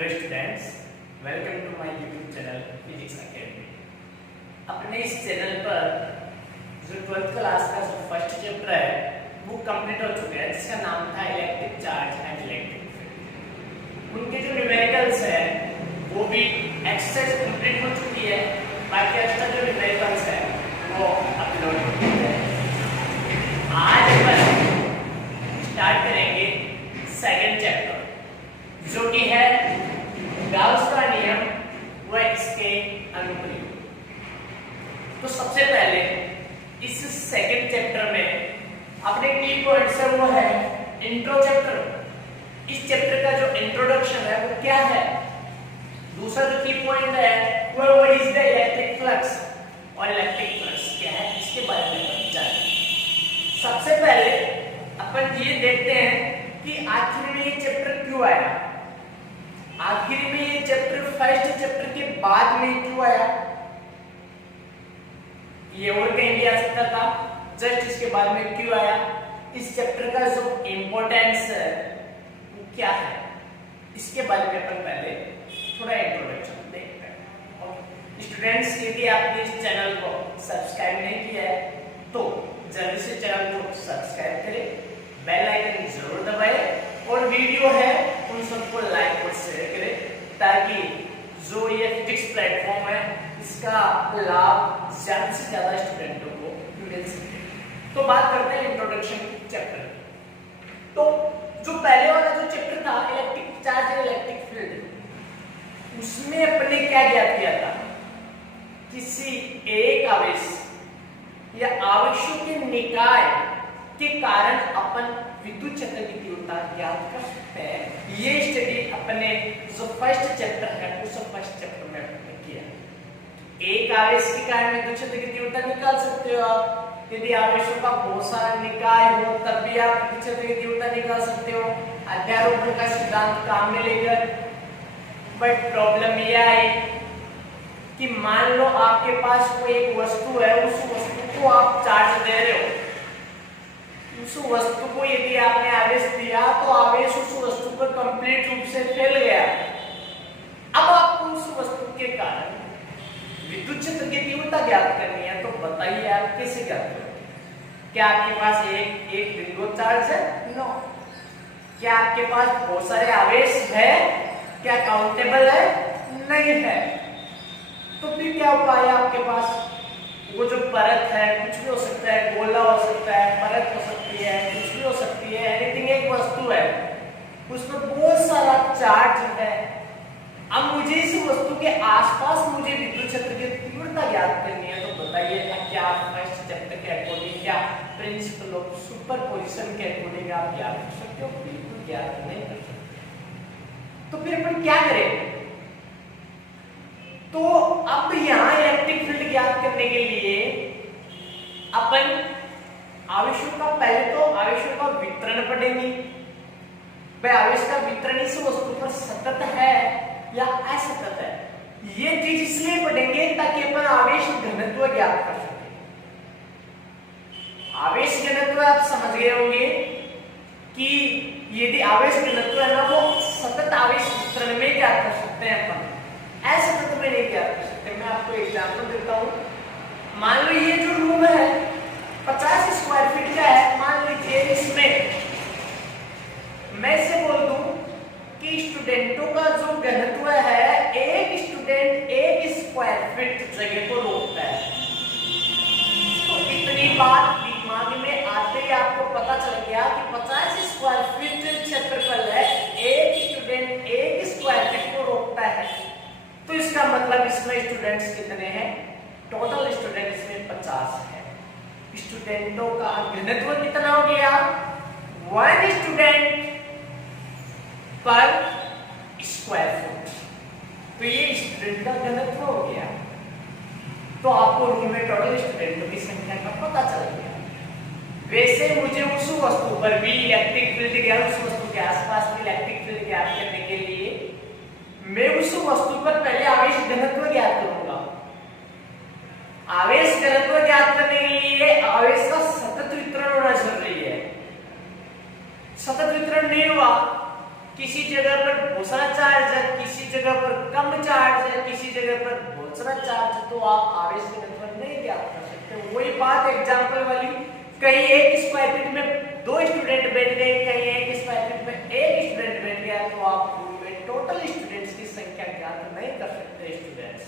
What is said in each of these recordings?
Hello students, welcome to my YouTube channel physics academy. अपने इस channel पर जो 12th क्लास का जो फर्स्ट चैप्टर है वो कंप्लीट हो चुका है, जिसका नाम था electric charge and electric field. उनके जो न्यूमेरिकल्स है वो भी एक्सरसाइज कंप्लीट हो चुकी है, बाकी एक्स्ट्रा जो न्यूमेरिकल्स है वो अपलोड हो चुके हैं। आज अपन स्टार्ट करेंगे सेकंड चैप्टर जो कि है गाउस का नियम व इसके अनुप्रयोग। तो सबसे पहले इस सेकंड चैप्टर में अपने की पॉइंट्स है वो है इंट्रो चैप्टर। इस चैप्टर का जो इंट्रोडक्शन है वो क्या है, दूसरा जो की पॉइंट है वो what is the electric flux और इलेक्ट्रिक फ्लक्स क्या है, इसके बारे में अपन जानेंगे। सबसे पहले अपन ये देखते हैं कि आखिर में ये चैप्टर क्यों आया, आखिर में ये चैप्टर फर्स्ट चैप्टर के बाद में क्यों आया। ये और कहीं भी आ सकता था, जस्ट इसके बाद में क्यों आया, इस चैप्टर का जो इंपॉर्टेंस है वो क्या है, इसके बारे में अपन पहले थोड़ा इंट्रोडक्शन देखते हैं। स्टूडेंट्स, यदि आपने इस चैनल को सब्सक्राइब नहीं किया है तो जल्दी से चैनल को सब्सक्राइब करें, बेल आइकन जरूर दबाएं और वीडियो है उन सबको लाइक और शेयर करें, ताकि जो ये फिजिक्स प्लेटफॉर्म है इसका लाभ ज्यादा से ज्यादा स्टूडेंटों को मिल सके। तो बात करते हैं इंट्रोडक्शन चैप्टर। तो जो पहले वाला जो चैप्टर था इलेक्ट्रिक चार्ज और इलेक्ट्रिक फील्ड, उसमें अपने क्या ज्ञात किया था, किसी एक आवेश या आवेशों के निकाय के कारण अपन विद्युत क्षेत्र की तीव्रता ज्ञात कर सकते हैं। ये स्टडी अपने जो फर्स्ट चैप्टर है उस फर्स्ट चैप्टर में अपने किया। एक आवेश के कारण विद्युत क्षेत्र की तीव्रता निकाल सकते हो आप, यदि आवेशों का बहुत सारा निकाय हो तब भी आप विद्युत क्षेत्र की तीव्रता निकाल सकते हो, अध्यारोपण का सिद्धांत काम में लेकर। बट प्रॉब्लम यह है कि मान लो आपके पास कोई एक वस्तु है, उस वस्तु को आप चार्ज दे रहे हो, उस वस्तु को यदि आपने आवेश दिया तो आवेश उस वस्तु पर कंप्लीट रूप से फैल गया। अब आपको उस वस्तु के कारण विद्युत क्षेत्र की तीव्रता ज्ञात करनी है, तो बताइए आप कैसे ज्ञात करोगे। क्या आपके पास एक बिंदु चार्ज है? नो। क्या आपके पास बहुत सारे आवेश है? क्या काउंटेबल है? नहीं है। तो फिर क्या उपाय है आपके पास? वो जो परत है कुछ भी हो सकता है, गोला हो सकता है, परत हो सकती है, कुछ भी हो सकती है, एनीथिंग, एक वस्तु है उसमें बहुत सारा चार्ज है। अब मुझे इस वस्तु के आसपास मुझे विद्युत क्षेत्र की तीव्रता ज्ञात करनी है, तो बताइए क्या आप फर्स्ट चैप्टर के अकॉर्डिंग या प्रिंसिपल ऑफ सुपरपोजिशन के अकॉर्डिंग आप ज्ञात कर सकते हो? बिल्कुल ज्ञात नहीं कर सकते। तो फिर अपन क्या करें? तो अब यहाँ इलेक्ट्रिक फील्ड ज्ञात करने के लिए अपन आवेशों का पहले तो आवेशों का वितरण पढ़ेंगे। भाई आवेश का वितरण इस वस्तु पर सतत है या असतत है, ये चीज इसलिए पढ़ेंगे ताकि अपन आवेश घनत्व ज्ञात कर सके। आवेश घनत्व आप समझ गए होंगे कि यदि आवेश घनत्व है ना वो सतत आवेश वितरण में ज्ञात कर सकते हैं अपन, ऐसे तो तुम्हें नहीं ज्ञात कर सकते। मैं आपको एग्जांपल देता हूँ। मान लो ये जो रूम है 50 स्क्वायर फीट का है, मान लीजिए इसमें मैं से बोल दूं कि स्टूडेंटों का जो घनत्व है, एक स्टूडेंट 1 स्क्वायर फीट जगह को रोकता है। तो इतनी बात दिमाग में आते ही आपको पता चल गया कि 50 स्क्वायर फीट क्षेत्रफल है, एक स्टूडेंट 1 स्क्वायर फीट को रोकता है। तो इसका मतलब इसमें स्टूडेंट्स कितने हैं? टोटल स्टूडेंट इसमें 50 है। स्टूडेंटों का घनत्व कितना हो गया? 1 स्टूडेंट पर स्क्वायर फुट। तो ये स्टूडेंट का घनत्व हो गया। तो आपको रूम में टोटल स्टूडेंटों की संख्या का पता चल गया। वैसे मुझे उस वस्तु पर भी इलेक्ट्रिक फील्ड ज्ञात, उस वस्तु के आसपास भी इलेक्ट्रिक फील्ड ज्ञात करने के लिए मैं उस वस्तु पर पहले आवेश घनत्व ज्ञात करूंगा। आवेश घनत्व ज्ञात करने के लिए आवेश का सतत वितरण होना जरूरी है। सतत वितरण नहीं हुआ, किसी जगह पर बहुत सारा चार्ज है, किसी जगह पर कम चार्ज है, किसी जगह पर बहुत सारा चार्ज है, तो आप आवेश घनत्व नहीं ज्ञात कर सकते। वही बात एग्जांपल वाली, कहीं एक स्क्वायर फीट में 2 स्टूडेंट बैठ गए, कहीं एक स्क्वायर फीट में 1 स्टूडेंट बैठ गया, तो आप में टोटल स्टूडेंट्स की संख्या ज्ञात नहीं कर सकते स्टूडेंट्स।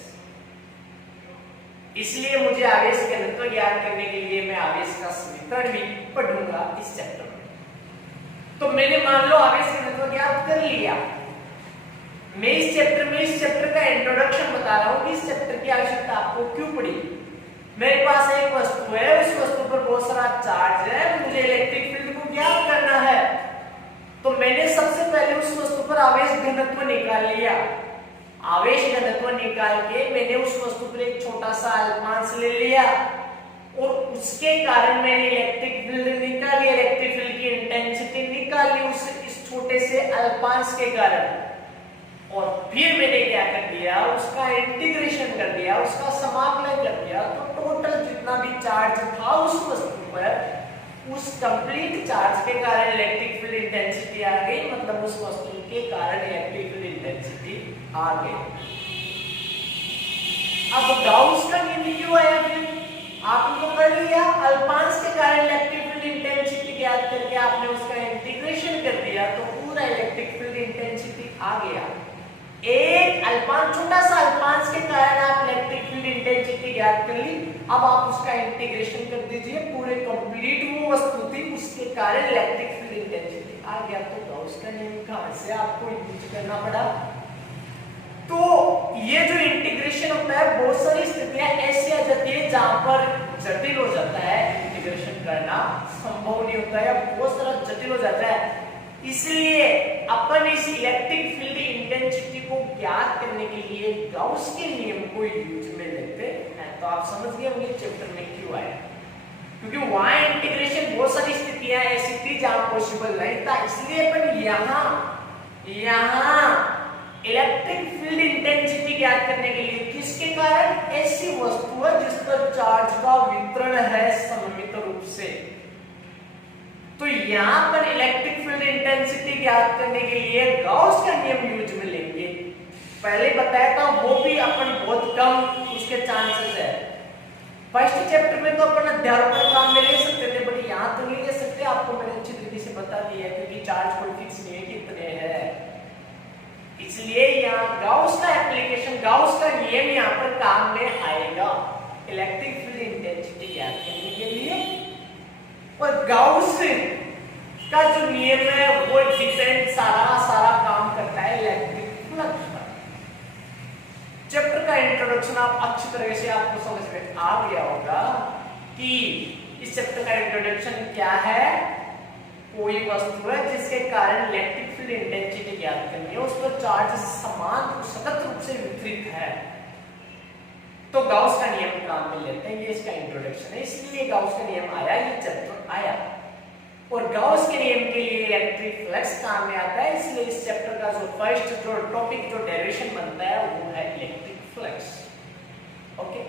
इसलिए मुझे आवेश घनत्व ज्ञात करने के लिए मैं आवेश का समीकरण भी पढ़ूंगा इस चैप्टर में। तो मैंने मान लो आवेश घनत्व ज्ञात कर लिया। मैं इस चैप्टर का इंट्रोडक्शन बता रहा हूं कि इस चैप्टर की आवश्यकता आपको क्यों पड़ी। मेरे पास एक वस्तु है, उस वस्तु पर बहुत सारा चार्ज है, मुझे इलेक्ट्रिक फील्ड को ज्ञात करना है। तो मैंने सबसे पहले उस वस्तु पर आवेश घनत्व निकाल लिया। आवेश घनत्व निकाल के मैंने उस वस्तु पर एक छोटा सा अल्पांश ले लिया और उसके कारण मैंने इलेक्ट्रिक फील्ड निकाली, इलेक्ट्रिक फील्ड की इंटेंसिटी निकाली उस इस छोटे से अल्पांश के कारण। और फिर मैंने क्या कर दिया, उसका इंटीग्रेशन कर दिया, उसका समाकलन कर दिया। तो टोटल जितना भी चार्ज था उस वस्तु पर, उस कंप्लीट चार्ज के कारण इलेक्ट्रिक फील्ड इंटेंसिटी आ गई, मतलब उस वस्तु के कारण इलेक्ट्रिक फील्ड इंटेंसिटी आ गई। अब गाउस का नियम क्यों आया? फिर आपने कर लिया, अल्पांश के कारण इलेक्ट्रिक फील्ड इंटेंसिटी ज्ञात करके आपने उसका इंटीग्रेशन कर दिया, तो पूरा इलेक्ट्रिक फील्ड इंटेंसिटी आ गया। एक अल्पांश, छोटा सा अल्पांश के कारण आप इलेक्ट्रिक फील्ड इंटेंसिटी ज्ञात कर ली। अब आप उसका इंटीग्रेशन कर दीजिए, पूरे कंप्लीट वो वस्तु थी उसके कारण इलेक्ट्रिक फील्ड इंटेंसिटी आ गया। तो गाउस का नियम कहां से आपको यूज करना पड़ा? तो ये जो इंटीग्रेशन होता है, बहुत सारी स्थितियां ऐसी आ जाती है जहां पर जटिल हो जाता है, इंटीग्रेशन करना संभव नहीं होता है, बहुत सारा जटिल हो जाता है। इसलिए अपन इस इलेक्ट्रिक फील्ड इंटेंसिटी को ज्ञात करने के लिए गाउस के नियम को यूज में लेते हैं। तो आप समझ गए होंगे चैप्टर में क्यों आया, क्योंकि वहां इंटीग्रेशन बहुत सारी स्थितियां ऐसी थी जहां पॉसिबल नहीं था। इसलिए अपन यहां इलेक्ट्रिक फील्ड इंटेंसिटी ज्ञात करने के लिए किसके कारण, ऐसी वस्तु है जिस पर चार्ज का वितरण है सममित रूप से। तो यहां पर इलेक्ट्रिक फील्ड इंटेंसिटी ज्ञात करने के लिए गाउस का नियम यूज में लेंगे। पहले बताया था, वो भी अपन बहुत कम उसके चांसेस है। फर्स्ट चैप्टर में तो अपन अध्यारोपण काम में ले सकते थे, बट यहां तो नहीं ले सकते। आपको मैंने अच्छी तरीके से बता दिया है, क्योंकि चार्ज कोई फिक्स नहीं है कितने हैं। इसलिए यहाँ गाउस का एप्लीकेशन, गाउस का नियम यहाँ पर काम में आएगा इलेक्ट्रिक फील्ड इंटेंसिटी ज्ञात करने के लिए। और गाउस का जो नियम है वो डिपेंड सारा काम करता है इलेक्ट्रिक फ्लक्स पर। चैप्टर का इंट्रोडक्शन आप अच्छी तरह से आपको समझ में आ गया होगा कि इस चैप्टर का इंट्रोडक्शन क्या है। कोई वस्तु है जिसके कारण इलेक्ट्रिक फील्ड इंटेंसिटी ज्ञात करनी है, उस पर चार्ज समान सतत रूप से वितरित है, तो गाउस का नियम काम में लेते हैं। ये इसका इंट्रोडक्शन है, इसलिए गाउस का नियम आया, ये चैप्टर आया। और गाउस के नियम के लिए इलेक्ट्रिक फ्लक्स काम में आता है, इसलिए इस चैप्टर का जो फर्स्ट जो टॉपिक जो डेरिवेशन बनता है वो है इलेक्ट्रिक फ्लक्स। ओके,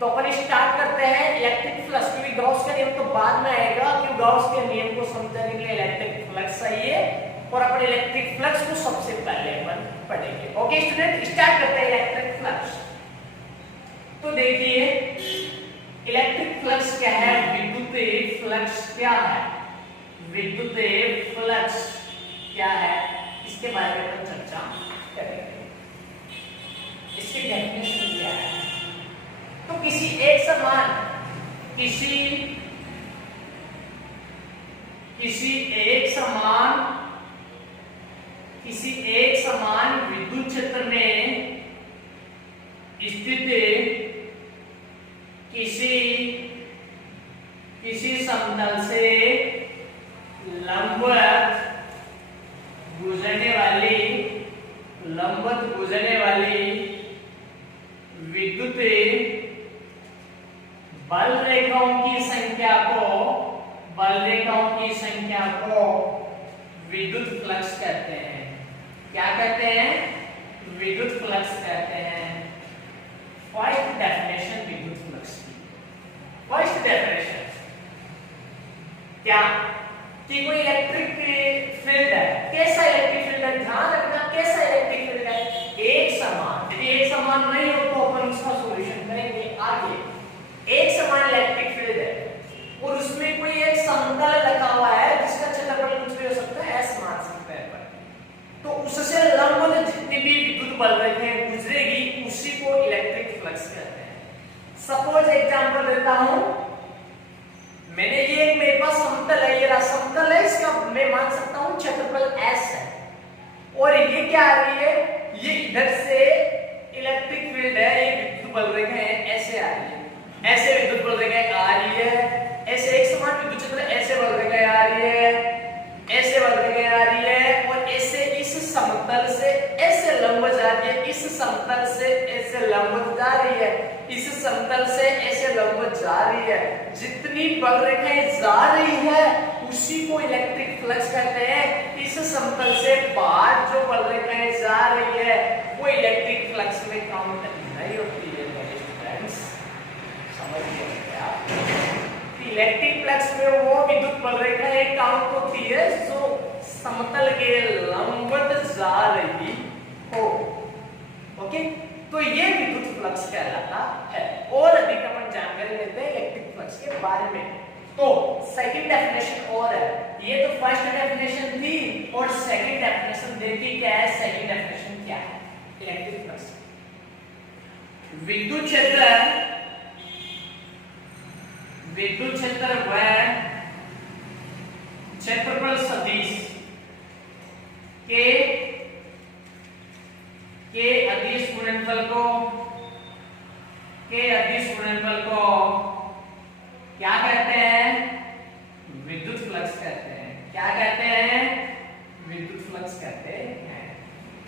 तो अपन स्टार्ट करते हैं इलेक्ट्रिक फ्लक्स, क्योंकि गाउस का नियम तो बाद में आएगा। क्योंकि गाउस के नियम को समझने के लिए इलेक्ट्रिक फ्लक्स चाहिए, और अपन इलेक्ट्रिक फ्लक्स को सबसे पहले अपन पढ़ेंगे। ओके स्टूडेंट, स्टार्ट करते हैं इलेक्ट्रिक फ्लक्स। तो देखिए इलेक्ट्रिक फ्लक्स क्या है, विद्युत फ्लक्स क्या है, विद्युत फ्लक्स क्या है, इसके बारे में अपन चर्चा करेंगे। इसकी डेफिनेशन क्या है? तो किसी एक समान विद्युत क्षेत्र में स्थित किसी समतल से लंबवत गुजरने वाली विद्युत बल रेखाओं की संख्या को विद्युत फ्लक्स कहते हैं। क्या कहते हैं? विद्युत फ्लक्स कहते हैं। फर्स्ट डेफिनेशन विद्युत फ्लक्स की, फर्स्ट डेफिनेशन क्या कोई इलेक्ट्रिक फील्ड है। कैसा इलेक्ट्रिक फील्ड है? ध्यान रखना, कैसा इलेक्ट्रिक फील्ड है? लंबवत जितनी भी विद्युत बल रेखाएं गुजरेगी उसी को इलेक्ट्रिक फ्लक्स कहते हैं। सपोज एग्जांपल देता हूं, मैंने ये मेरे पास समतल है, ये रहा समतल है, इसका मैं मान सकता हूं क्षेत्रफल S है, और ये क्या आ रही है, ये इधर से इलेक्ट्रिक फील्ड है, ये विद्युत बल रेखाएं ऐसे आ रही है, ऐसे विद्युत बल रेखाएं आ रही है, ऐसे एक समान विद्युत क्षेत्र ऐसे बल रेखाएं आ रही है, ऐसे बल रेखाएं आ रही है, और ऐसे इस समतल से ऐसे लंब जा रही है, इस समतल से ऐसे लंब जा रही है, इस समतल से ऐसे लंब जा रही है। जितनी बल रेखाएं जा रही है उसी को इलेक्ट्रिक फ्लक्स कहते हैं। इस समतल से बाहर जो बल रेखाएं जा रही है वो इलेक्ट्रिक फ्लक्स में काउंट नहीं होती है। फ्रेंड्स समझ गए आप? इलेक्ट्रिक फ्लक्स में वो विद्युत बल रेखाएं काउंट होती है जो समतल के लंबवत जा रही हो। ओके, तो ये विद्युत फ्लक्स कहलाता है। और अधिक अपन जानकारी लेते हैं इलेक्ट्रिक फ्लक्स के बारे में। तो सेकंड डेफिनेशन और है, ये तो फर्स्ट डेफिनेशन थी, और सेकंड डेफिनेशन देखिए क्या है। सेकंड डेफिनेशन क्या है इलेक्ट्रिक फ्लक्स? विद्युत क्षेत्र वह क्षेत्रफल सदिश के अदिश गुणनफल को क्या कहते हैं? विद्युत फ्लक्स कहते हैं। क्या कहते हैं? विद्युत फ्लक्स कहते हैं।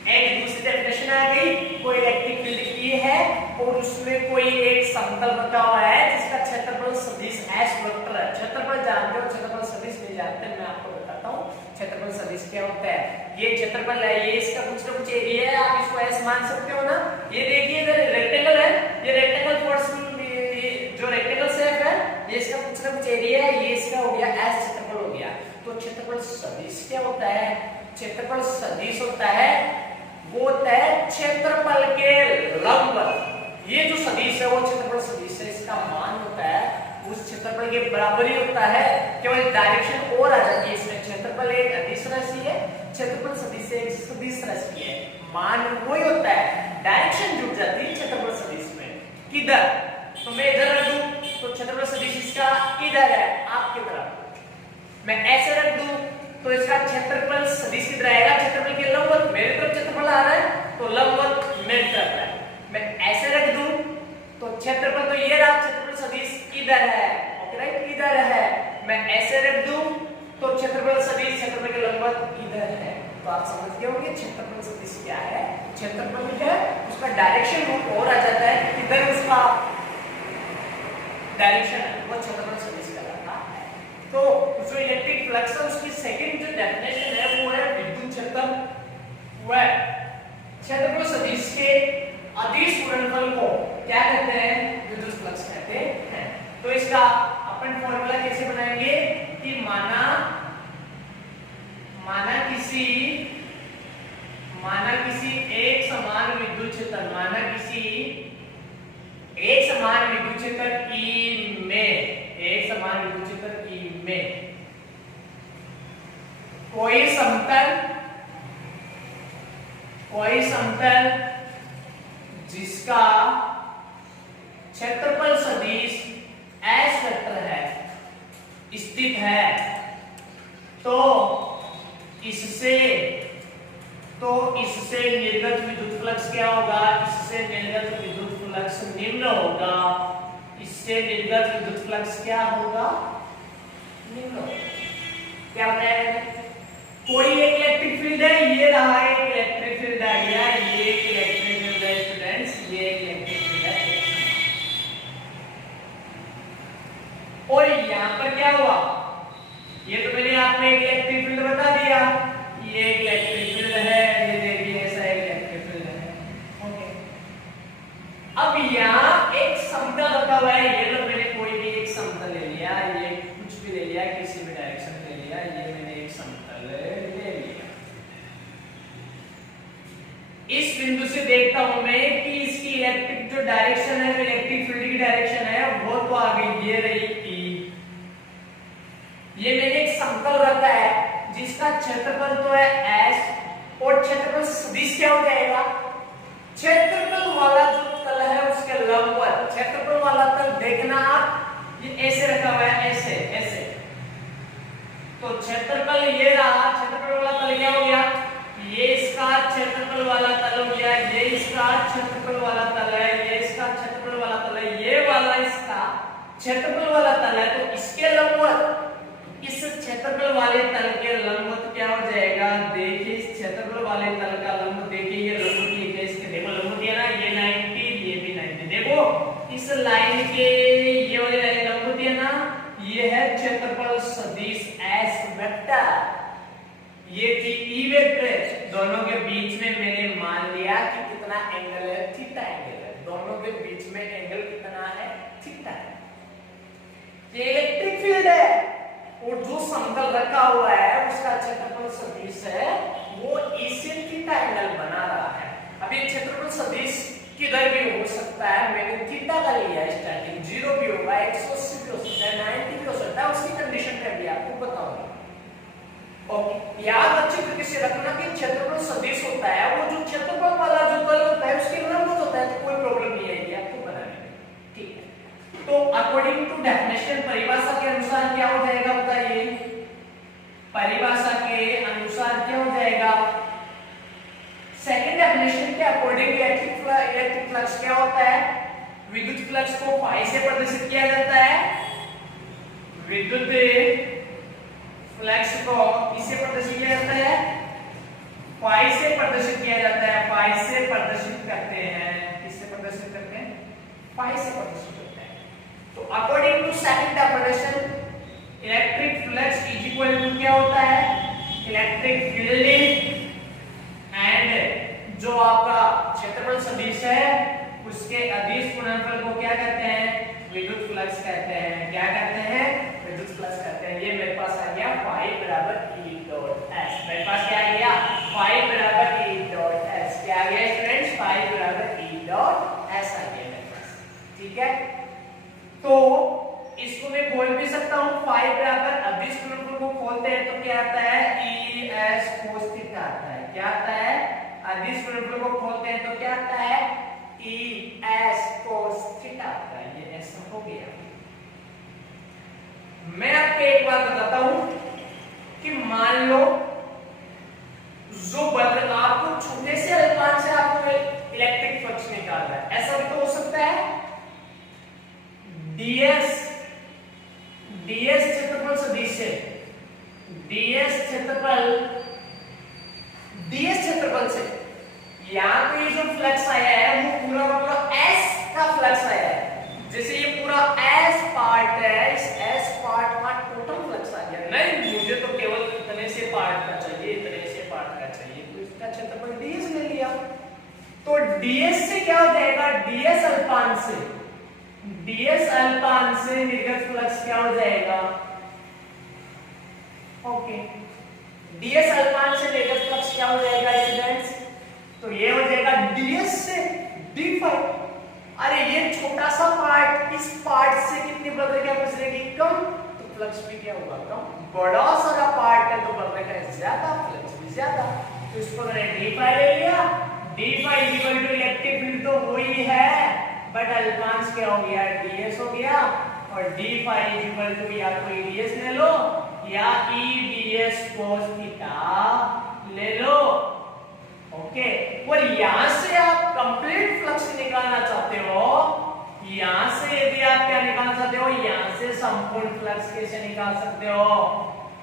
एक दूसरी डेफिनेशन आ गई, कोई इलेक्ट्रिक फील्ड की है और उसमें कोई एक समतल रखा हुआ है जिसका क्षेत्रफल सदिश S वेक्टर है। क्षेत्रफल जानते हो, क्षेत्रफल सदिश नहीं जानते, मैं आपको बताता हूँ क्षेत्रफल सदिश क्या होता है। ये क्षेत्रफल है, ये इसका कुछ ना कुछ एरिया है, आप इसको S मान सकते हो ना। ये देखिए इधर रेक्टेंगल है, ये रेक्टेंगल जो रेक्टेंगल शेप है ये इसका कुछ ना कुछ एरिया है, ये इसका हो गया S क्षेत्रफल हो गया। तो क्षेत्रफल सदिश क्या होता है? क्षेत्रफल सदिश होता है वो होता है क्षेत्रफल के लंबवत। ये जो सदिश है वो क्षेत्रफल सदिश है, इसका मान होता है उस क्षेत्रफल के बराबर ही होता है, केवल डायरेक्शन और आ जाती है इसमें। क्षेत्रफल एक अदिश राशि है, क्षेत्रफल सदिश एक सदिश राशि है, मान वही होता है, डायरेक्शन जुड़ जाती है क्षेत्रफल सदिश में। किधर? तो मैं इधर रख दूं तो क्षेत्रफल सदिश इसका इधर है आपकी तरफ, मैं ऐसे रख दूं तो इसका क्षेत्रफल सदिश किधर आएगा? क्षेत्रफल के लंबवत। मेरे तरफ क्षेत्रफल आ रहा है तो लंबवत मेरी तरफ है। मैं ऐसे रख दूं तो क्षेत्रफल तो ये रहा, क्षेत्रफल सदिश इधर है, ओके राइट, इधर है। मैं ऐसे रख दूं तो क्षेत्रफल सदिश क्षेत्रफल के लंबवत इधर है। तो आप समझ गए होंगे क्षेत्रफल सदिश क्या है। क्षेत्रफल है उसका डायरेक्शन रूप और आ जाता है, इधर उसका डायरेक्शन वो क्षेत्रफल सदिश कहलाता है। तो जो इलेक्ट्रिक फ्लक्स है उसकी सेकंड जो डेफिनेशन है वो है विद्युत क्षेत्र वह क्षेत्रफल सदिश के अदिश गुणनफल को क्या कहते हैं? विद्युत फ्लक्स कहते हैं। तो इसका अपन फॉर्मूला कैसे बनाएंगे कि माना किसी एक समान विद्युत क्षेत्र, एक समान विद्युत क्षेत्र E में कोई समतल जिसका क्षेत्रफल सदिश S वेक्टर है स्थित है, तो इससे निर्गत विद्युत फ्लक्स क्या होगा? इससे निर्गत विद्युत फ्लक्स निम्न होगा। इससे निर्गत विद्युत फ्लक्स क्या होगा? निम्न होगा। क्या बताया? कोई एक इलेक्ट्रिक फील्ड है, ये रहा एक इलेक्ट्रिक फील्ड आ गया, ये एक इलेक्ट्रिक फील्ड है स्टूडेंट्स, ये एक इलेक्ट्रिक फील्ड है। और यहां पर क्या हुआ? ये तो मैंने आपको एक इलेक्ट्रिक फील्ड बता दिया, ये एक इलेक्ट्रिक फील्ड है, ये देखिए ऐसा एक इलेक्ट्रिक फील्ड है। ओके, अब यहां एक समतल रखा हुआ है, ये लो मैंने कोई भी एक समतल ले लिया, ये कुछ भी ले लिया, किसी भी डायरेक्शन ले लिया, ये मैंने एक समतल ले लिया। इस बिंदु से देखता हूं मैं कि इसकी इलेक्ट्रिक जो डायरेक्शन है, जो इलेक्ट्रिक फील्ड की डायरेक्शन है वो तो आ गई, ये रही E। ये मैंने एक समतल रखा है जिसका क्षेत्रफल तो है S और क्षेत्रफल सदिश क्या हो जाएगा, क्षेत्रफल वाला जो तल है उसके लंबवत, क्षेत्रफल वाला तल देखना आप, ये ऐसे रखा हुआ है, ऐसे ऐसे, तो क्षेत्रफल ये रहा, क्षेत्रफल वाला तल क्या हो गया, ये इसका क्षेत्रफल वाला तल हो गया, ये इसका क्षेत्रफल वाला तल है, ये इसका क्षेत्रफल वाला तल है, ये वाला इसका क्षेत्रफल वाला तल है, तो इसके लंबवत, इस क्षेत्रफल वाले तल के लंबवत क्या हो जाएगा, देखिए इस क्षेत्रफल वाले तल का लंब देखिए, ये लंब की है, इसके देखो लंब दिया ना, ये 90, ये भी 90, देखो इस लाइन के ये वाली लाइन लंब दिया ना, ये है क्षेत्रफल सदिश एस वेक्टर, ये थी ई वेक्टर, दोनों के बीच में मैंने मान लिया कि कितना एंगल है, थीटा एंगल है, दोनों के बीच में एंगल कितना है, थीटा है। ये इलेक्ट्रिक फील्ड है और जो समतल रखा हुआ है उसका क्षेत्रफल सदिश है, वो इससे थीटा एंगल बना रहा है। अभी क्षेत्रफल सदिश किधर भी हो सकता है, मैंने थीटा का लिया, स्टार्टिंग 0 भी होगा, 180 भी हो सकता है, 90 भी हो सकता है, उसकी कंडीशन पे भी आपको बताऊंगा। ओके, याद अच्छे तरीके से रखना कि क्षेत्रफल सदिश होता है वो जो क्षेत्रफल वाला जो तल होता है उसके लंबवत होता है, तो कोई प्रॉब्लम नहीं आएगी आपको बनाने में, ठीक है। तो अकॉर्डिंग टू डेफिनेशन, परिभाषा के अनुसार क्या हो जाएगा बताइए, परिभाषा के अनुसार क्या हो जाएगा, सेकंड डेफिनेशन के अकॉर्डिंग इलेक्ट्रिक फ्लक्स क्या होता है, विद्युत फ्लक्स को फाई से प्रदर्शित किया जाता है, विद्युत फ्लक्स को किससे प्रदर्शित किया जाता है, फाई से प्रदर्शित किया जाता है, फाई से प्रदर्शित करते हैं, किससे प्रदर्शित करते हैं, फाई से प्रदर्शित करते हैं। तो according to second definition, electric flux is equal to क्या होता है, इलेक्ट्रिक फील्ड एंड जो आपका क्षेत्रफल सदिश है उसके अदिश गुणनफल को क्या कहते हैं, विद्युत फ्लक्स कहते हैं, क्या कहते हैं, विद्युत फ्लक्स कहते हैं। ये मेरे पास आ गया फाई बराबर E डॉट S, मेरे पास क्या आ गया, फाई बराबर E डॉट S, क्या आ गया स्टूडेंट्स, फाई बराबर E डॉट S आ गया मेरे पास, ठीक है। तो इसको मैं खोल भी सकता हूं, फाई बराबर अदिश गुणनफल को खोलते हैं तो क्या आता है, E S cos थीटा आता है, क्या आता है, अदिश गुणनफल को खोलते हैं तो क्या आता है, E S cos थीटा आता है, ये ऐसा हो गया। मैं आपको एक बात बताता हूं कि मान लो जो बल आपको छोटे से अल्पांश से आपको इलेक्ट्रिक फ्लक्स निकालना है, ऐसा भी तो हो सकता है, ds क्षेत्रफल सदिश से, ds क्षेत्रफल से यहां पे ये जो फ्लक्स आया है वो पूरा का पूरा S का फ्लक्स आया है, जैसे ये पूरा S पार्ट है, इस S पार्ट का टोटल फ्लक्स आ गया, नहीं मुझे तो केवल इतने से पार्ट का चाहिए, इतने से पार्ट का चाहिए, तो इसका क्षेत्रफल ds ले लिया। तो ds से क्या हो जाएगा, ds अल्पांश से निर्गत फ्लक्स क्या हो जाएगा, ओके, ds अल्पांश से निर्गत फ्लक्स क्या हो जाएगा स्टूडेंट्स, तो ये हो जाएगा ds से d फाई। अरे ये छोटा सा पार्ट, इस पार्ट से कितनी बदल क्या गुजरेगी, कम, तो फ्लक्स भी क्या होगा कम, बड़ा सारा पार्ट है तो बदल का ज्यादा, फ्लक्स भी ज्यादा, तो इसको मैंने d फाई ले लिया, d phi equal to electric field तो वही है बट अल्पांश क्या हो गया, ds हो गया, और d फाई इक्वल टू या तो ds ले लो या e ds cos थीटा ले लो, ओके। और यहां से आप कंप्लीट फ्लक्स निकालना चाहते हो, यहां से यदि आप क्या निकालना चाहते हो, यहां से संपूर्ण फ्लक्स कैसे निकाल सकते हो,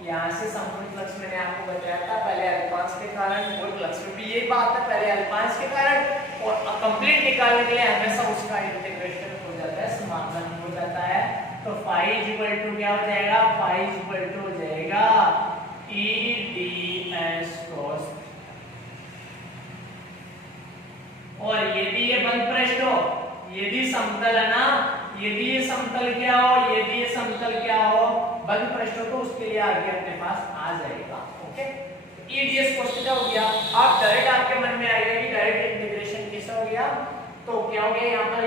यहां से संपूर्ण फ्लक्स मैंने आपको बताया था, पहले अल्पांश के कारण, और फ्लक्स में भी ये बात है, पहले अल्पांश के कारण, और कंप्लीट निकालने के लिए हमेशा उसका इंटीग्रेशन हो जाता है, समाकलन हो जाता है, तो फाई इक्वल टू क्या हो जाएगा, फाई इक्वल टू हो जाएगा e ds cos, और यदि ये बंद पृष्ठ हो, यदि समतल है ना, यदि ये समतल क्या हो, यदि ये समतल क्या हो, बंद पृष्ठ हो, तो उसके लिए आगे अपने पास आ जाएगा, okay. e ds cos theta हो गया, आप डायरेक्ट आपके मन में आएगा कि डायरेक्ट इंटीग्रेशन कैसे हो गया, तो क्या हो गया, यहाँ पर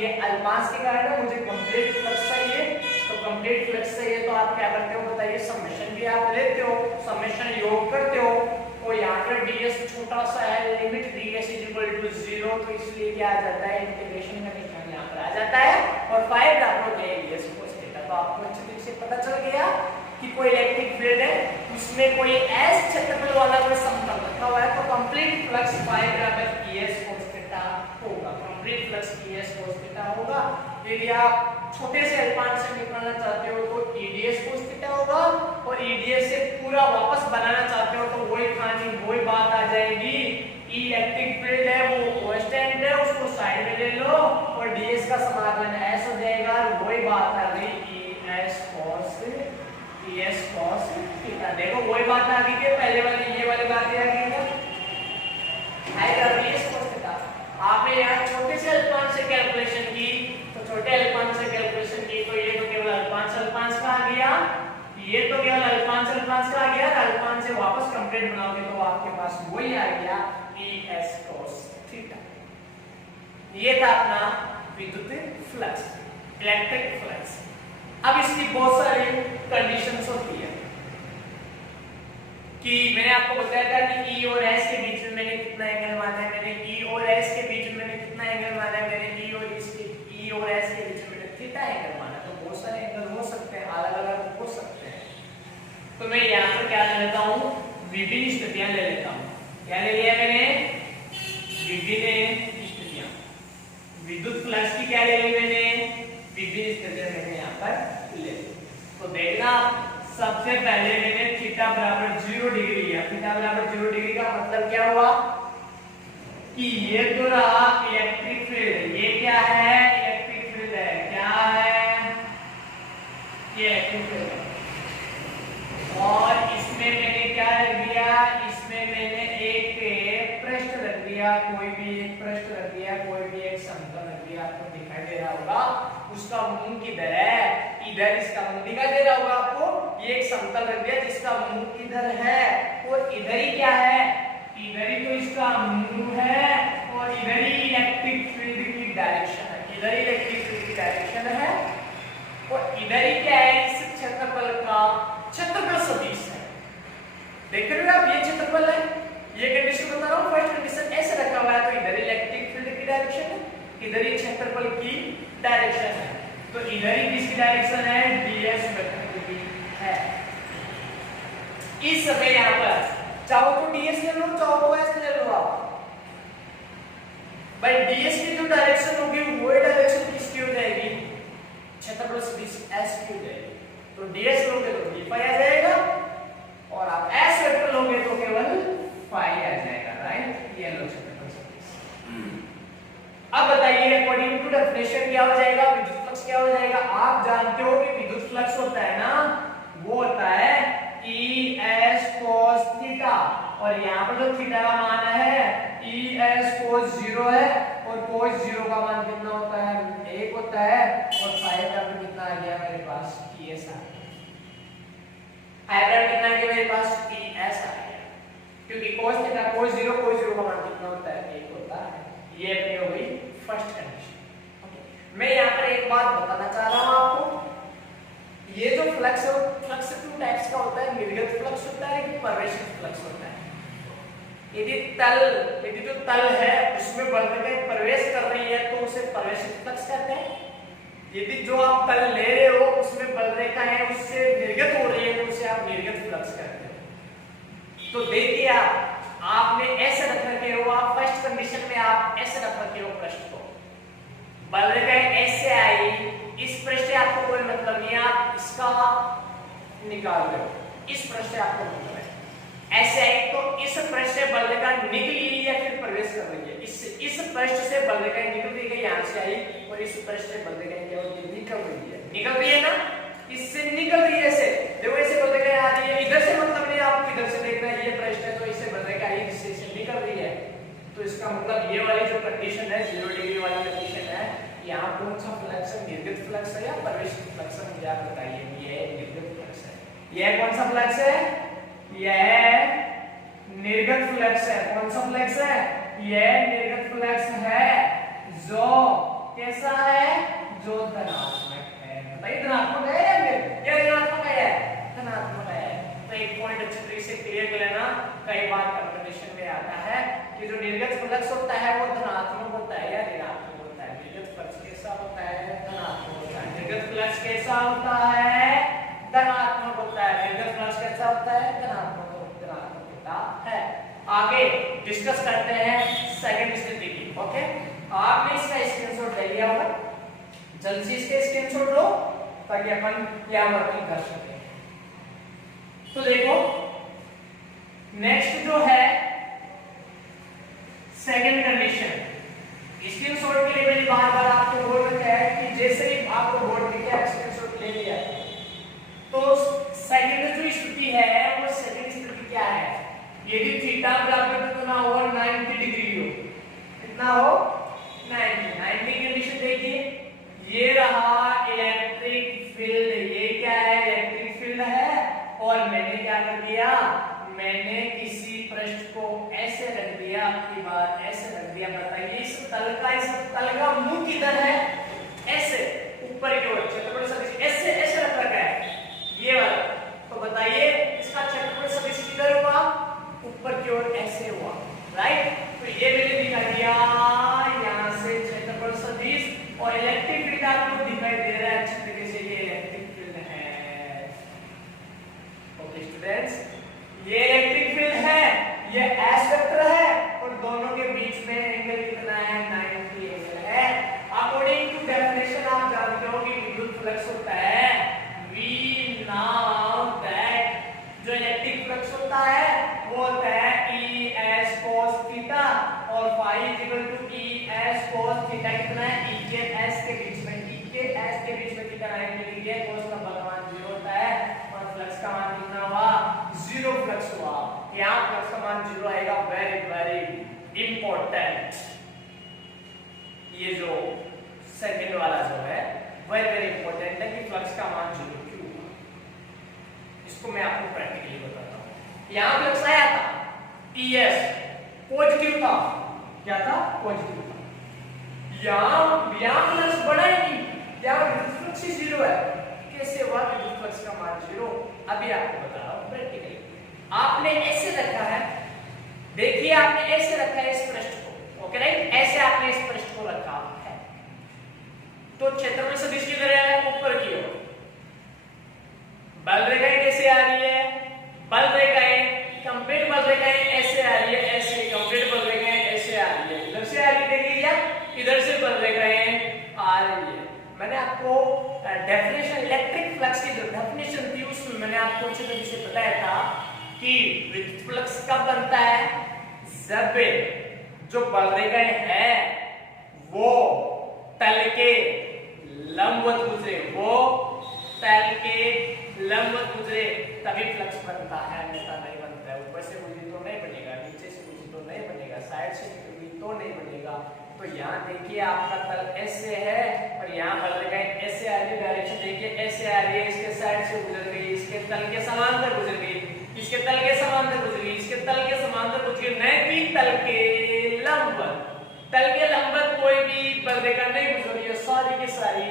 ये अल्पांश के कारण है, मुझे कंप्लीट फ्लक्स चाहिए, तो कंप्लीट फ्लक्स चाहिए तो आप क्या करते हो बताइए, समेशन भी आप लेते हो, समेशन योग करते हो, और यहाँ पर ds छोटा सा है, limit ds is equal to 0, तो इसलिए क्या आ जाता है, इंटीग्रेशन का निशान यहाँ पर आ जाता है और find out ds cos theta. तो आपको अच्छे तरीके से पता चल गया कि कोई इलेक्ट्रिक फील्ड है, उसमें कोई s क्षेत्रफल वाला कोई समतल रखा हुआ है, तो कंप्लीट फ्लक्स फाई बराबर es cos थीटा होगा, complete flux es cos theta होगा। यदि आप छोटे से अल्पांश से निकालना चाहते हो तो eds cos थीटा होगा, और eds से पूरा वापस बनाना चाहते हो तो वही बात आ जाएगी, इलेक्ट्रिक फील्ड है वो कांस्टेंट है, उसको साइड में ले लो और ds का समाकलन s हो जाएगा, वही बात आ गई es cos थीटा। देखो वही बात आ गई कि पहले वाली ये वाली बातें आ गई है, आएगा es cos थीटा। आपने यहाँ छोटे से अल्पांश से कैलकुलेशन की, तो छोटे अल्पांश से कैलकुलेशन की, तो ये तो केवल अल्पांश का आ गया, ये तो केवल अल्पांश का आ गया, अल्पांश से वापस कंप्लीट बनाओगे तो आपके पास वही आ गया es cos थीटा। ये था अपना विद्युत फ्लक्स, इलेक्ट्रिक फ्लक्स। अब इसकी बहुत सारी कंडीशंस होती है कि मैंने आपको बताया था कि E और S के बीच में मैंने कितना एंगल माना है, मैंने E और S के बीच में मैंने कितना एंगल माना है, मैंने E और S के बीच में मैंने थीटा एंगल माना। तो बहुत सारे एंगल हो सकते हैं, अलग-अलग हो सकते हैं। तो मैं यहाँ पर क्या ले लेता हूँ, विभिन्न स्थितियां ले लेता हूँ। क्या ले लिया मैंने, विभिन्न स्थितियां। विद्युत फ्लक्स की क्या ले ली मैंने, विभिन्न स्थितियां मैंने यहाँ पर ले ली। तो देखना, सबसे पहले मैंने थीटा बराबर 0 डिग्री लिया। थीटा बराबर 0 डिग्री का मतलब क्या हुआ कि ये तो रहा इलेक्ट्रिक फील्ड, ये क्या है, इलेक्ट्रिक फील्ड है, क्या है, ये इलेक्ट्रिक फील्ड है। और इसमें मैंने क्या रख दिया, इसमें मैंने एक पृष्ठ रख दिया, कोई भी एक पृष्ठ रख दिया, कोई भी एक समतल रख दिया, आपको दिखाई दे रहा होगा। उसका मुंह किधर है, इधर, इसका मुंह दिखाई दे रहा होगा आपको। ये एक समतल रख दिया जिसका मुंह इधर है, और इधर ही क्या है, इधर ही तो इसका मुंह है, और इधर ही इलेक्ट्रिक फील्ड की डायरेक्शन है, इधर ही इलेक्ट्रिक फील्ड की डायरेक्शन है, और इधर ही क्या है, इस क्षेत्रफल का क्षेत्रफल सदिश है। देख रहे हो आप, ये क्षेत्रफल है, ये कंडीशन बता रहा हूँ। फर्स्ट कंडीशन ऐसे रखा हुआ है, तो इधर इलेक्ट्रिक फील्ड की डायरेक्शन है, इधर ही क्षेत्रफल की डायरेक्शन है, तो इधर ही किसकी डायरेक्शन है, ds वेक्टर की है। इस समय यहाँ पर चाहो तो ds ले लो, चाहो तो s ले लो आप, भाई ds की जो डायरेक्शन होगी वही डायरेक्शन किसकी हो जाएगी, क्षेत्रफल सदिश s की हो जाएगी। तो ds लोगे तो d फाई आ जाएगा, और आप s वेक्टर लोगे तो केवल फाई आ जाएगा, राइट। ये लो क्षेत्रफल सदिश। अब बताइए अकॉर्डिंग टू डेफिनेशन क्या हो जाएगा, विद्युत फ्लक्स क्या हो जाएगा। आप जानते हो कि विद्युत फ्लक्स होता है ना, वो होता है es cos थीटा, और यहाँ पर जो थीटा का मान है es cos 0 है, और cos 0 का मान कितना होता है, 1 होता है, और फाई का कितना आ गया मेरे पास, ts आ गया। फाई का कितना आ गया मेरे पास, ts आ गया, क्योंकि cos थीटा cos 0 का मान कितना होता है, 1 होता है। ये अपनी हो गई फर्स्ट कंडीशन। मैं यहाँ पर एक बात बताना चाह रहा हूँ आपको, ये जो फ्लक्स है वो फ्लक्स टू टाइप्स का होता है, निर्गत फ्लक्स होता है, एक प्रवेशित फ्लक्स होता है। यदि जो तल है उसमें बलरेखाएं प्रवेश कर रही है तो उसे प्रवेशित फ्लक्स कहते हैं। यदि जो आप तल ले रहे हो उसमें बलरेखाएं उससे निर्गत हो रही है तो उसे आप निर्गत फ्लक्स कहते हो। तो देखिए आपने ऐसे रख रखे हो, आप फर्स्ट कंडीशन में आप ऐसे रख रखे हो पृष्ठ को, बलरेखाएं ऐसे आई, इस पृष्ठ से आपको कोई मतलब नहीं है, आप इसका निकाल दो, इस पृष्ठ से आपको मतलब है। ऐसे आई तो इस पृष्ठ से बलरेखा निकली या फिर प्रवेश कर रही है, इस पृष्ठ से बलरेखा निकल रही है, यहां से आई, और इस पृष्ठ से बलरेखा क्या होती है, निकल रही है ना, इससे निकल रही है, ऐसे देखो ऐसे बलरेखा आ रही है, इधर से मतलब नहीं, आप इधर से देख रहे हैं ये पृष्ठ है तो इससे बलरेखा आई, जिससे निकल रही है, तो इसका मतलब ये वाली जो कंडीशन है 0 डिग्री वाली कंडीशन है, यहाँ कौन सा फ्लक्स है, निर्गत फ्लक्स है या प्रवेशित फ्लक्स है, मुझे आप बताइए। ये निर्गत फ्लक्स है, यह कौन सा फ्लक्स है, यह निर्गत फ्लक्स है। कौन सा फ्लक्स है, यह निर्गत फ्लक्स है, जो कैसा है, जो धनात्मक है। बताइए धनात्मक है या ऋणात्मक है, धनात्मक है। तो एक पॉइंट अच्छे तरीके से क्लियर कर लेना, कई बार कंपटीशन में आता है कि जो निर्गत फ्लक्स होता है वो धनात्मक होता है या ऋणात्मक होता है। निर्गत फ्लक्स कैसा होता है? धनात्मक होता है। निर्गत फ्लक्स कैसा होता है? धनात्मक होता है। निर्गत फ्लक्स कैसा होता है? धनात्मक होता है। आगे डिस्कस करते हैं सेकंड स्थिति की। ओके, आपने इसका स्क्रीनशॉट ले लिया होगा, जल्दी से इसके स्क्रीनशॉट लो ताकि अपन यहां वर्किंग कर सकें। तो देखो नेक्स्ट जो है सेकंड कंडीशन, स्क्रीनशॉट के लिए मैंने बार-बार आपको बोल रखा है कि जैसे ही आपको बोर्ड पे क्या स्क्रीनशॉट ले लिया तो सेकंड जो स्थिति है वो सेकंड स्थिति क्या है? यदि थीटा बराबर कितना हो 90 डिग्री हो, कितना हो 90 कंडीशन देखिए, ये रहा इलेक्ट्रिक फील्ड, ये क्या है? इलेक्ट्रिक फील्ड है और मैंने क्या कर दिया? मैंने किसी पृष्ठ को ऐसे रख दिया, आपकी बात ऐसे रख दिया। बताइए इस तल का मुंह किधर है? ऐसे ऊपर की ओर, क्षेत्रफल सदिश ऐसे ऐसे रख रखा है ये वाला। तो बताइए इसका क्षेत्रफल सदिश किधर हुआ? ऊपर की ओर ऐसे हुआ, राइट? तो ये मैंने दिखा दिया यहां से क्षेत्रफल सदिश और इलेक्ट्रिक फील्ड आपको दिखाई दे रहा है अच्छी तरीके से, ये इलेक्ट्रिक फील्ड है। ओके स्टूडेंट्स, ये इलेक्ट्रिक फील्ड है, ये एस वेक्टर है और दोनों के बीच में एंगल कितना है? 90 एंगल है। अकॉर्डिंग टू डेफिनेशन आप जानते हो कि विद्युत फ्लक्स होता है वी नाउ दैट जो इलेक्ट्रिक फ्लक्स होता है वो होता है E S cos थीटा और phi equal to E S cos theta कितना है? E के S के बीच में, E के S के बीच में थीटा 90 डिग्री है, cos का मान 0 होता है और फ्लक्स का मान कितना हुआ? 0 फ्लक्स हुआ। यहाँ फ्लक्स का मान 0 आएगा, वेरी वेरी इंपॉर्टेंट। ये जो सेकंड वाला जो है वेरी वेरी इंपॉर्टेंट है कि फ्लक्स का मान 0 क्यों हुआ, इसको मैं आपको प्रैक्टिकली बताता हूँ। यहाँ फ्लक्स आया था ES पॉजिटिव था, क्या था? पॉजिटिव था। यहाँ फ्लक्स बढ़ा ही नहीं, यहाँ फ्लक्स ही 0 है। कैसे हुआ कि फ्लक्स का मान 0? अभी आपको बता रहा हूँ प्रैक्टिकली। आपने ऐसे रखा है, देखिए आपने ऐसे रखा है इस पृष्ठ को, ओके राइट? ऐसे आपने इस पृष्ठ को रखा है तो क्षेत्रफल सदिश किधर है? ऊपर की ओर। बल रेखाएं कैसे आ रही है? बल रेखाएं कंप्लीट बल रेखाएं ऐसे आ रही है, ऐसे कंप्लीट बल रेखाएं ऐसे आ रही है, इधर से आ रही है, देखिए क्या इधर से बल रेखाएं आ रही है। मैंने आपको डेफिनेशन इलेक्ट्रिक फ्लक्स की जो डेफिनेशन थी उसमें मैंने आपको अच्छे तरीके से बताया था कि विद्युत फ्लक्स कब बनता है? जब जो बल रेखाएं हैं वो तल के लंबवत गुजरे, वो तल के लंबवत गुजरे तभी फ्लक्स बनता है, अन्यथा नहीं बनता है। ऊपर से गुजरी तो नहीं बनेगा, नीचे से गुजरी तो नहीं बनेगा, साइड से निकली तो नहीं बनेगा। तो यहाँ देखिए आपका तल ऐसे है और यहाँ बल रेखाएं ऐसे आ रही है, डायरेक्शन देखिए ऐसे आ रही है, इसके साइड से गुजर गई, इसके तल के समांतर गुजर गई, इसके तल के समांतर गुजर गई, इसके तल के समांतर गुजर गई, नहीं कि तल के लंबवत। तल के लंबवत कोई भी बल रेखा नहीं गुजर रही है, सारी की सारी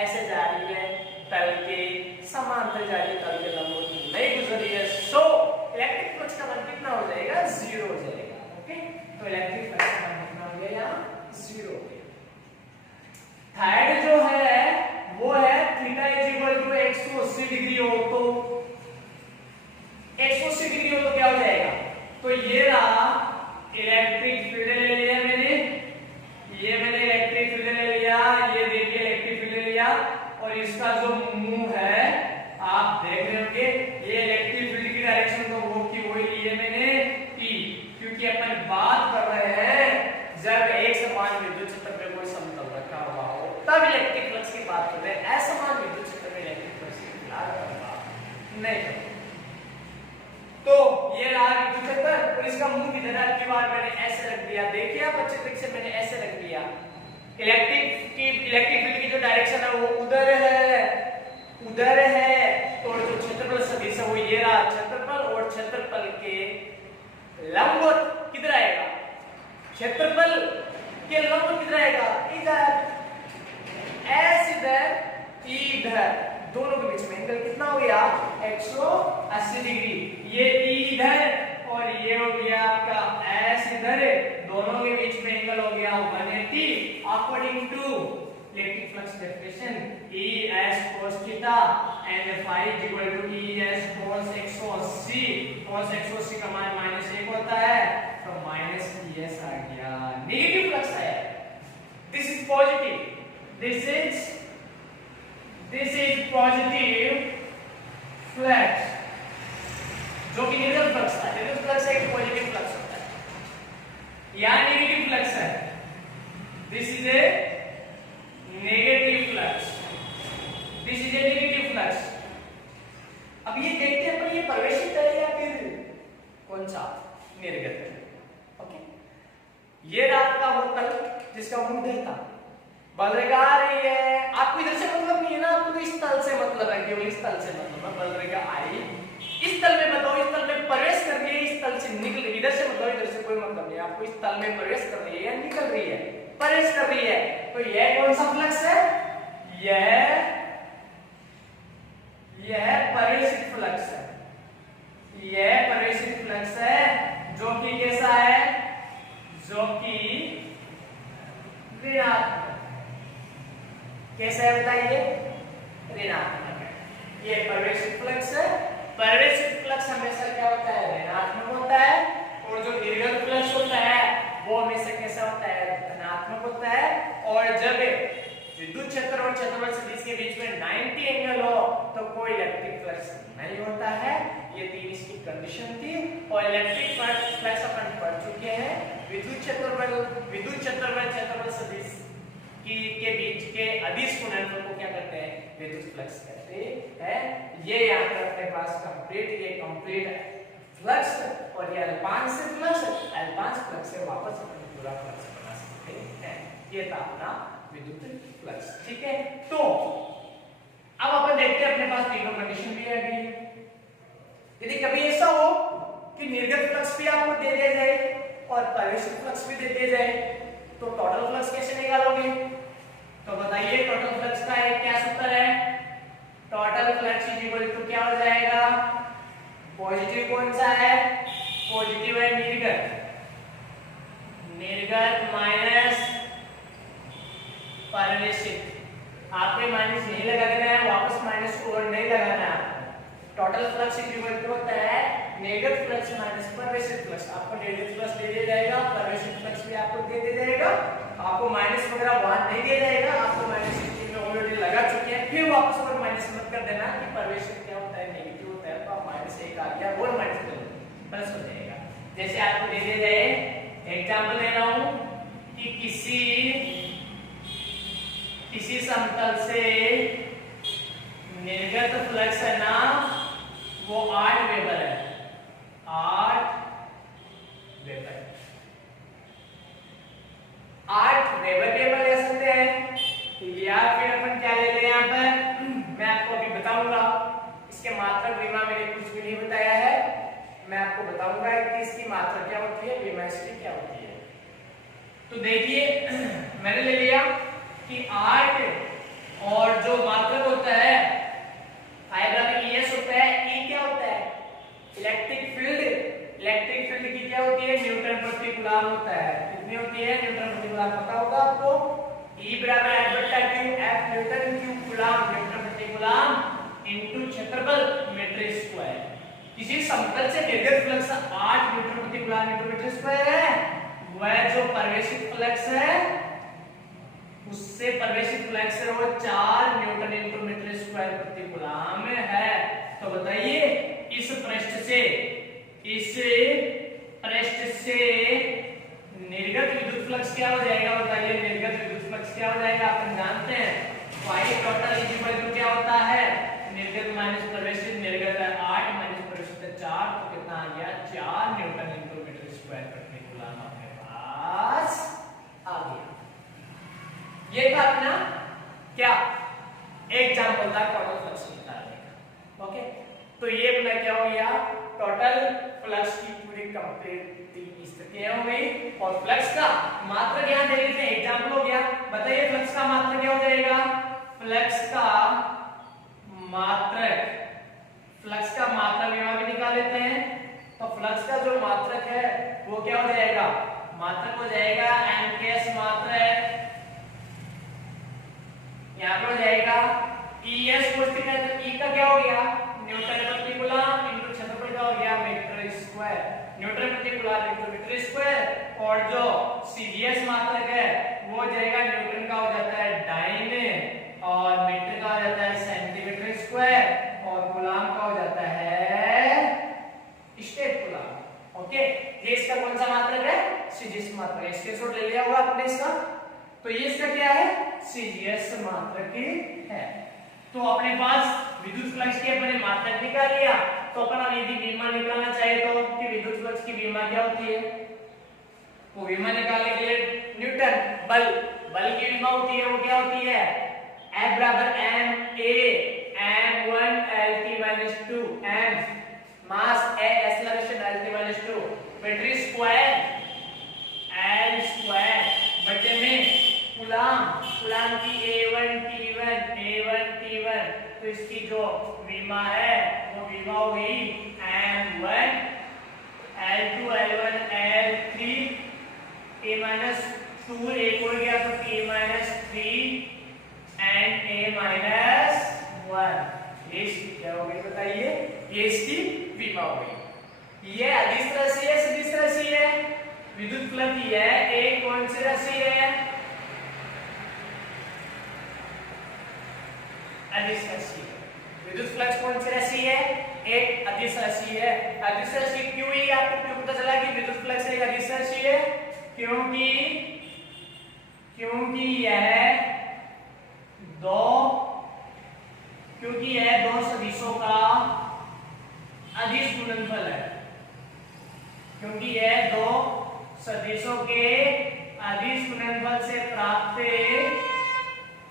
ऐसे जा रही है, तल के समांतर जा रही है, तल के लंबवत नहीं गुजर रही है। सो इलेक्ट्रिक फ्लक्स का मान कितना हो जाएगा? 0 हो जाएगा। ओके, तो इलेक्ट्रिक फ्लक्स का मान कितना हो गया? यहाँ 0 हो गया। थर्ड जो है वो है theta is equal to 180 degree हो, तो 180 डिग्री हो तो क्या हो जाएगा? तो ये रहा इलेक्ट्रिक फील्ड ले लिया मैंने, ये मैंने इलेक्ट्रिक फील्ड ले लिया, ये देखिए इलेक्ट्रिक फील्ड ले लिया और इसका जो मुंह है आप देख रहे होंगे, ये इलेक्ट्रिक फील्ड की डायरेक्शन तो वो की वही ली है मैंने E, क्योंकि अपन बात कर रहे हैं जब एक समान विद्युत क्षेत्र में कोई समतल रखा हुआ हो तब इलेक्ट्रिक फ्लक्स की बात कर रहे हैं। असमान विद्युत क्षेत्र में इलेक्ट्रिक फ्लक्स की बात नहीं करते। तो ये रहा विद्युत क्षेत्र और इसका मुंह भी धरा की बार मैंने ऐसे रख दिया, देखिए आप अच्छे तरीके से मैंने ऐसे रख दिया। इलेक्ट्रिक फील्ड की जो डायरेक्शन है वो उधर है, तो जो क्षेत्रफल सदिश है वो ये रहा क्षेत्रफल, और क्षेत्रफल के लंबवत किधर आएगा? क्षेत्रफल के लंबवत किधर आएगा? इधर, S इधर, E इधर, दोनों के बीच में एंगल कितना हो गया? 180 डिग्री। ये E इधर और ये हो गया आपका S इधर, दोनों के बीच में एंगल हो गया 180 according to electric flux definition E S cos theta and phi is equal to E S cos 180। cos 180 का मान -1 होता है, तो -ES आ गया, नेगेटिव फ्लक्स आया। This is positive, this is positive flux, जो कि नेगेटिव फ्लक्स था। नेगेटिव फ्लक्स एक पॉजिटिव फ्लक्स होता है, यहां नेगेटिव फ्लक्स है, this is a negative flux, this is a negative flux. अब ये देखते हैं अपन, ये प्रवेशित है या फिर कौन सा निर्गत है। ओके, ये रात का होटल जिसका मुंह देता बलरेगा आ रही है, आपको इधर से मतलब नहीं है ना, आपको तो इस तल से मतलब है, केवल इस तल से मतलब है। बलरेगा आई इस तल में, बताओ इस तल में प्रवेश कर रही है, इस तल से निकल रही है, इधर से मतलब इधर से कोई मतलब नहीं, आपको इस तल में प्रवेश कर रही है या निकल रही है, प्रवेश कर रही है। तो यह कौन सा फ्लक्स है, यह प्रवेशित फ्लक्स है, यह प्रवेशित फ्लक्स है, जो कि कैसा है, जो कि ऋणात्मक, कैसा है बताइए, ऋणात्मक है। ये प्रवेशित फ्लक्स है। प्रवेशित फ्लक्स हमेशा क्या होता है, ऋणात्मक होता है, और जो निर्गत फ्लक्स होता है वो हमेशा कैसा होता है, धनात्मक होता है। और जब विद्युत क्षेत्र और क्षेत्रफल सदिश के बीच में 90 एंगल हो तो कोई इलेक्ट्रिक फ्लक्स नहीं होता है। ये तीन इसकी कंडीशन थी, और इलेक्ट्रिक फ्लक्स अपन पढ़ चुके हैं। विद्युत क्षेत्रफल क्षेत्रफल सदिश के बीच के अदिश गुणनफल को क्या करते हैं, विद्युत फ्लक्स कहते हैं। ये यहाँ पर अपने पास कंप्लीट फ्लक्स, और ये अल्पांश फ्लक्स, अल्पांश फ्लक्स से वापस अपन पूरा फ्लक्स बना सकते हैं। ये था अपना विद्युत फ्लक्स, ठीक है। तो अब अपन देखते हैं, अपने पास तीनों कंडीशन भी आ गई। यदि कभी ऐसा हो कि निर्गत फ्लक्स भी आपको दे दिया जाए और प्रवेशित फ्लक्स भी दे दिया जाए, तो टोटल फ्लक्स कैसे निकालोगे, तो बताइए टोटल फ्लक्स का एक क्या सूत्र है, total flux is equal to क्या हो जाएगा, पॉजिटिव कौन सा है, पॉजिटिव है निर्गत, निर्गत माइनस प्रवेशित। आपको माइनस नहीं लगा देना है, वापस माइनस को और नहीं लगाना है। Total flux is equal to होता है नेगेटिव फ्लक्स माइनस प्रवेशित फ्लक्स। आपको नेगेटिव फ्लक्स दे दिया जाएगा, प्रवेशित फ्लक्स भी आपको दे दिया जाएगा, आपको माइनस वगैरह वहां नहीं दिया जाएगा, आपको माइनस में ऑलरेडी लगा चुके हैं। फिर वापस और माइनस मत कर देना कि प्रवेशित क्या होता है, नेगेटिव होता है, तो आप माइनस 1 आ गया और माइनस कर दो, प्लस हो जाएगा। जैसे आपको दे दिया जाए, एग्जांपल ले रहा हूं कि किसी समतल से निर्गत फ्लक्स है ना, वो 8 वेबर है, 8 वेबर, 8 वेबर ले सकते हैं, या फिर अपन क्या ले लें यहाँ पर, मैं आपको अभी बताऊंगा। इसके मात्रक विमा मैंने कुछ भी नहीं बताया है, मैं आपको बताऊंगा कि इसकी मात्रा क्या होती है, विमा इसकी क्या होती है। तो देखिए मैंने ले लिया कि 8, और जो मात्रक होता है ES होता है, E क्या होता है, इलेक्ट्रिक फील्ड, इलेक्ट्रिक फील्ड की क्या होती है, न्यूटन प्रति कूलम होता है। कितनी होती है, न्यूटन प्रति कूलम पता होगा आपको। E बराबर F Newton cube coulomb, Newton प्रति कूलम इनटू क्षेत्रफल मीटर स्क्वायर। किसी समतल से निर्गत फ्लक्स 8 न्यूटन प्रति कूलम इनटू मीटर स्क्वायर है, वह जो प्रवेशित फ्लक्स है उससे प्रवेशित फ्लक्स है वो 4 न्यूटन इनटू मीटर स्क्वायर प्रति कूलम है। तो बताइए इस पृष्ठ से निर्गत विद्युत फ्लक्स क्या हो जाएगा, बताइए निर्गत विद्युत फ्लक्स क्या हो जाएगा, अपन जानते हैं phi total is equal to क्या होता है, निर्गत माइनस प्रवेशित, निर्गत है 8 माइनस प्रवेशित है 4, तो कितना आ गया 4 न्यूटन इनटू मीटर स्क्वायर प्रति कूलम आपके पास आ गया। ये था अपना क्या एग्जांपल था टोटल फ्लक्स निकालने का। ओके, तो ये अपना क्या हो गया, टोटल फ्लक्स की पूरी कंप्लीट स्थितियां हो गई, और फ्लक्स का मात्रक यहां दे देते हैं, एग्जांपल हो गया। बताइए फ्लक्स का मात्रक क्या हो जाएगा, फ्लक्स का मात्रक यहां भी निकाल लेते हैं, तो फ्लक्स का जो मात्रक है वो क्या हो जाएगा, मात्रक हो जाएगा एमकेएस मात्रक, यहाँ पे हो जाएगा ईएस कोष्टक है तो ई का क्या हो गया, न्यूटन प्रति कूलम इनटू क्षेत्रफल का हो गया मीटर स्क्वायर, न्यूटन प्रति कूलम इनटू मीटर स्क्वायर, और जो सीजीएस मात्रक है वो हो जाएगा न्यूटन का हो जाता है डाइन और मीटर का हो जाता है सेंटीमीटर स्क्वायर और कूलम का हो जाता है स्टेट कूलम। ओके, ये इसका कौन सा मात्रक है, सीजीएस मात्रक है, स्क्रीनशॉट ले लिया होगा आपने इसका। तो ये इसका क्या है, सीजीएस मात्रक है। तो अपने पास विद्युत फ्लक्स की अपने मात्रक निकाल लिया, तो अपन अब यदि विमा निकालना चाहे तो कि विद्युत फ्लक्स की विमा क्या होती है, वो विमा निकालने के लिए न्यूटन बल की विमा होती है, वो क्या होती है, F बराबर m a m1 Lt - 2 m mass a acceleration Lt - 2 metre square l square बटे में कूलम की a1 t1 तो इसकी जो विमा है वो विमा हो गई m1 l2 l1 l3 a-2 एक हो गया तो t-3 एंड a-1, ये इसकी क्या हो गई बताइए, ये इसकी विमा हो गई। ये अदिश राशि है सदिश राशि है, विद्युत फ्लक्स ये है, एक कौन सी राशि है, अदिश राशि है। विद्युत फ्लक्स कौन सी राशि है, एक अदिश राशि है। अदिश राशि क्यों ही आपको क्यों पता चला कि विद्युत फ्लक्स एक अदिश राशि है, क्योंकि यह दो सदिशों का अदिश गुणनफल है, क्योंकि यह दो सदिशों के अदिश गुणनफल से प्राप्त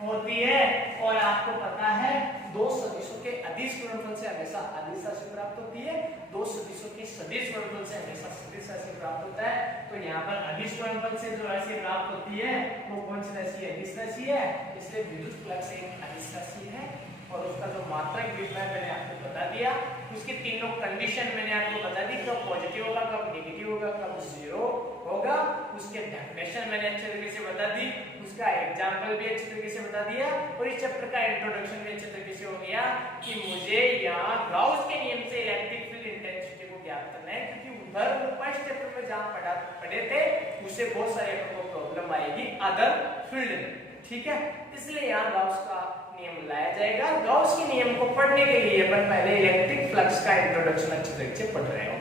होती है, और आपको पता है दो सदिशों के अदिश गुणनफल से हमेशा अदिश राशि प्राप्त होती है, दो सदिशों के सदिश गुणनफल से हमेशा सदिश राशि प्राप्त होता है। तो यहाँ पर अदिश गुणनफल से जो राशि प्राप्त होती है वो कौन सी राशि है, अदिश राशि है, इसलिए विद्युत फ्लक्स एक अदिश राशि है। और उसका जो मात्रक विभव है मैंने आपको बता दिया, उसकी तीनों कंडीशन मैंने आपको बता दी, कब पॉजिटिव होगा, कब नेगेटिव होगा, कब जीरो होगा, उसके डेफिनेशन मैंने अच्छे तरीके से बता दी, उसका एग्जांपल भी अच्छे तरीके से बता दिया, और इस चैप्टर का इंट्रोडक्शन भी अच्छे तरीके से हो गया कि मुझे यहाँ गाउस के नियम से इलेक्ट्रिक फील्ड इंटेंसिटी को ज्ञात करना है, क्योंकि उधर फर्स्ट चैप्टर में जहाँ पढ़े थे उससे बहुत सारे आपको प्रॉब्लम आएगी अदर फील्ड में, ठीक है। इसलिए यहाँ गाउस का नियम लाया जाएगा। गाउस के नियम को पढ़ने के लिए अपन पहले इलेक्ट्रिक फ्लक्स का इंट्रोडक्शन अच्छे तरीके से पढ़ रहे हैं।